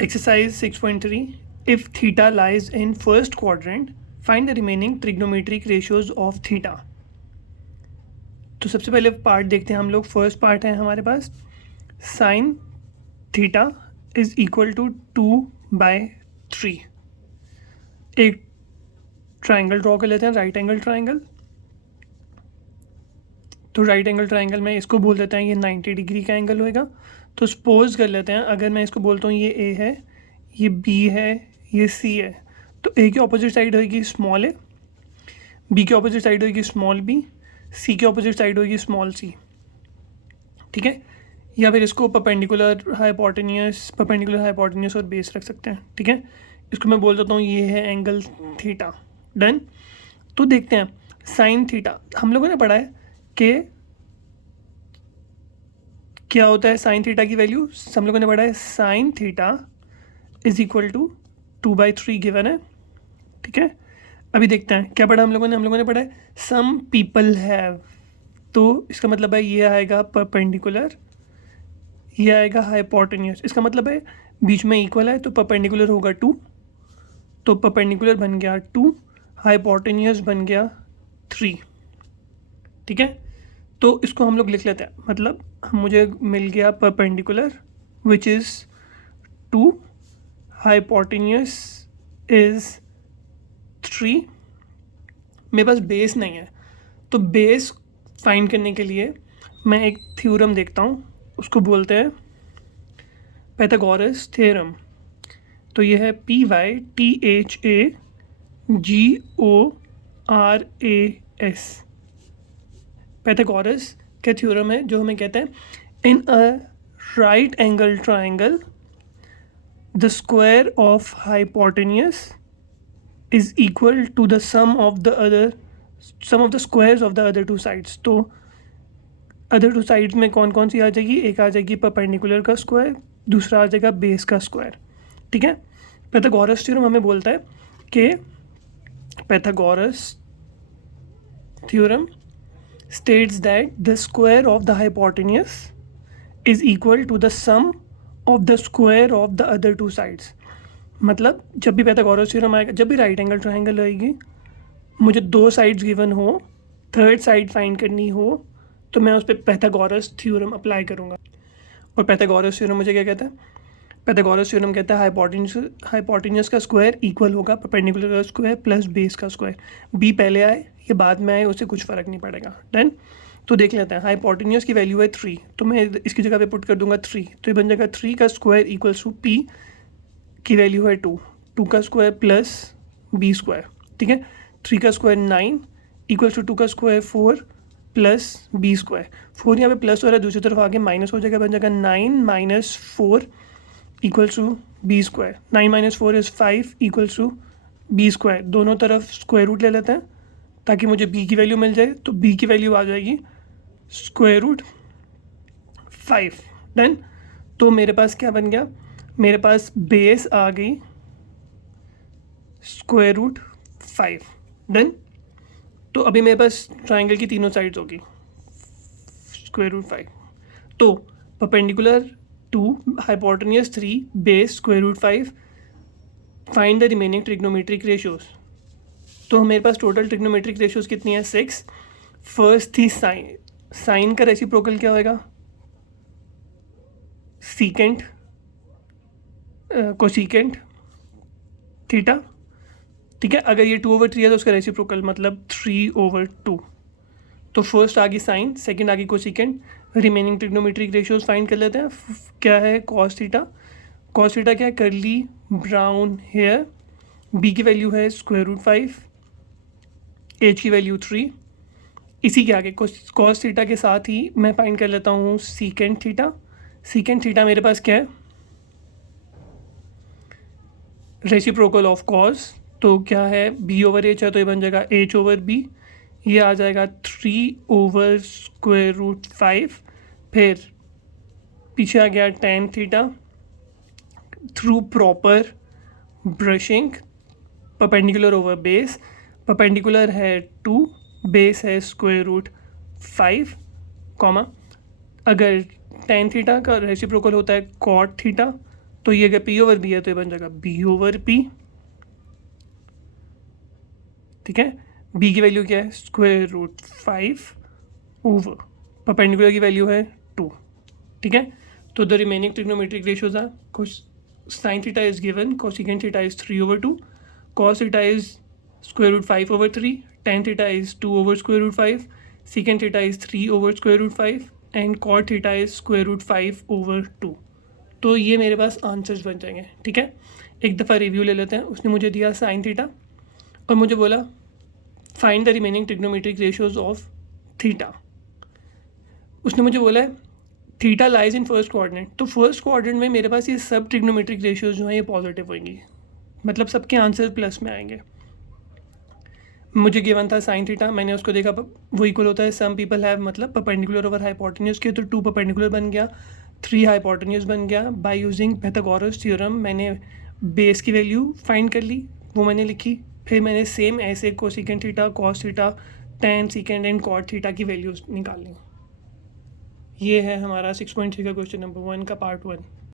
Exercise 6.3. If theta lies in first quadrant, find the remaining trigonometric ratios of theta. तो सबसे पहले part देखते हैं हम लोग. फर्स्ट पार्ट है हमारे पास sine theta is equal to 2/3. एक ट्राइंगल ड्रॉ कर लेते हैं, राइट एंगल ट्राइंगल. तो राइट एंगल ट्राइंगल में इसको बोल देते हैं ये 90 डिग्री का एंगल होएगा. तो सपोज कर लेते हैं अगर मैं इसको बोलता हूँ ये ए है, ये बी है, ये सी है, तो ए की ऑपोजिट साइड होगी स्मॉल ए, बी की ऑपोजिट साइड होगी स्मॉल बी, सी की ऑपोजिट साइड होगी स्मॉल सी. ठीक है. या फिर इसको परपेंडिकुलर हाइपोटेन्यूस और बेस रख सकते हैं. ठीक है. इसको मैं बोल देता हूँ ये है एंगल थीटा. डन. तो देखते हैं साइन थीटा. हम लोगों ने पढ़ा है कि क्या होता है साइन थीटा की वैल्यू. हम लोगों ने पढ़ा है sine theta is equal to 2/3 given है. ठीक है. अभी देखते हैं क्या पढ़ा हम लोगों ने पढ़ा है सम पीपल हैव. तो इसका मतलब है ये आएगा परपेंडिकुलर, ये आएगा हाइपोटेन्यूस. इसका मतलब है बीच में इक्वल है तो परपेंडिकुलर होगा 2. तो परपेंडिकुलर बन गया 2, हाइपोटेन्यूस बन गया 3. ठीक है. तो इसको हम लोग लिख लेते हैं. मतलब मुझे मिल गया perpendicular which is 2, hypotenuse is 3. मेरे पास बेस नहीं है तो बेस फाइंड करने के लिए मैं एक थ्योरम देखता हूँ, उसको बोलते हैं पाइथागोरस थ्योरम. तो ये है PYTHAGORAS. पाइथागोरस का थ्योरम है जो हमें कहते हैं in a right angle triangle the square of hypotenuse is equal to the sum of the squares of the other two sides. तो अदर टू साइड्स में कौन कौन सी आ जाएगी. एक आ जाएगी परपेंडिकुलर का स्क्वायर, दूसरा आ जाएगा बेस का स्क्वायर. ठीक है. पाइथागोरस थ्योरम हमें बोलता है कि Pythagoras theorem states that the square of the hypotenuse is equal to the sum of the square of the other two sides. मतलब जब भी पाइथागोरस थ्योरम आएगा, जब भी राइट एंगल ट्राइंगल होएगी, मुझे 2 साइड्स गिवन हो, थर्ड साइड फाइंड करनी हो, तो मैं उस पर पाइथागोरस थ्योरम अप्लाई करूँगा. और पाइथागोरस थ्योरम मुझे क्या कहता है. पाइथागोरस थ्योरम कहता है हाइपोटेन्यूस का स्क्वायर इक्वल होगा परपेंडिकुलर का स्क्वायर प्लस बेस का स्क्वायर. बी पहले आए या बाद में आए उससे कुछ फ़र्क नहीं पड़ेगा. डन. तो देख लेते हैं. हाइपोटेन्यूस की वैल्यू है 3, तो मैं इसकी जगह पे पुट कर दूंगा 3. तो ये बन जाएगा 3 का स्क्वायर इक्वल्स टू पी की वैल्यू है 2, 2 का स्क्वायर प्लस बी स्क्वायर. ठीक है. 3 का स्क्वायर 9 इक्वल्स टू 2 का स्क्वायर 4 प्लस बी स्क्वायर. 4 यहाँ पे प्लस हो रहा है, दूसरी तरफ आगे माइनस हो जाएगा, बन जाएगा 9 - 4 equals to B square. 9 - 4 is 5 equals to B square. दोनों तरफ स्क्वायर रूट ले लेते हैं ताकि मुझे बी की वैल्यू मिल जाए. तो बी की वैल्यू आ जाएगी स्क्वायर रूट 5. डन. तो मेरे पास क्या बन गया, मेरे पास बेस आ गई स्क्वायर रूट 5. डन. तो अभी मेरे पास ट्राइंगल की तीनों साइड्स होगी स्क्वायर रूट 5. तो perpendicular 2, hypotenuse 3, base square root 5. Find the remaining trigonometric ratios. तो मेरे पास टोटल ट्रिग्नोमेट्रिक रेशियोज कितनी है 6. फर्स्ट थी साइन. साइन का रेसिप्रोकल क्या होएगा सीकेंट कोसीकेंट थीटा. ठीक है. अगर ये 2/3 है तो उसका रेसिप्रोकल मतलब 3/2. तो फर्स्ट आ गई साइन, सेकेंड आ गई cosecant. Remaining trigonometric ratios find कर लेते हैं. क्या है कॉस थीटा. कॉस थीटा क्या है कर्ली ब्राउन हेयर. बी की वैल्यू है स्क्वायर रूट 5, एच की वैल्यू 3. इसी के आगे कॉस थीटा के साथ ही मैं फाइंड कर लेता हूँ सीकेंट थीटा. सीकेंट थीटा मेरे पास क्या है रेसिप्रोकल ऑफ कॉस. तो क्या है b/h है तो ये बन जाएगा h/b. ये आ जाएगा 3/√5. फिर पीछे आ गया tan theta through proper brushing perpendicular over base. Perpendicular है 2, बेस है स्क्वायर रूट 5 कॉमा. अगर tan थीटा का रेसिप्रोकल होता है cot थीटा तो ये अगर पी ओवर बी है तो ये बन जाएगा बी ओवर पी, ठीक है। बी की वैल्यू क्या है, स्क्वायर रूट 5 ओवर परपेंडिकुलर की वैल्यू है 2, ठीक है। तो the remaining trigonometric ratios are sin theta is given, cosecant theta is 3 over 2, cos theta is square root 5 over 3, tan theta is 2 over square root 5, secant theta is 3 over square root 5 and cot theta is square root 5 over 2। तो ये मेरे पास answers बन जाएंगे, ठीक है। एक दफ़ा review ले लेते हैं। उसने मुझे दिया sin थीटा और मुझे बोला find the remaining trigonometric ratios of theta. उसने मुझे बोला है theta lies in first coordinate, तो फर्स्ट कोऑर्डिनेट में मेरे पास ये सब ट्रिग्नोमेट्रिक रेशियोज जो हैं ये पॉजिटिव होंगी, मतलब सबके आंसर प्लस में आएंगे। मुझे गिवन था साइन थीटा, मैंने उसको देखा वो इक्वल होता है सम पीपल हैव, मतलब परपेंडिकुलर ओवर हाइपोटेन्यूज के, तो 2 परपेंडिकुलर बन गया, 3 हाइपोटेन्यूज बन गया। बाय यूजिंग पाइथागोरस थ्योरम मैंने बेस की वैल्यू फाइंड कर ली, वो मैंने लिखी। फिर मैंने सेम ऐसे cosecant theta, cos theta, tan secant and cot theta की वैल्यूज निकाल ली। ये है हमारा 6.3 का क्वेश्चन नंबर 1 का पार्ट 1।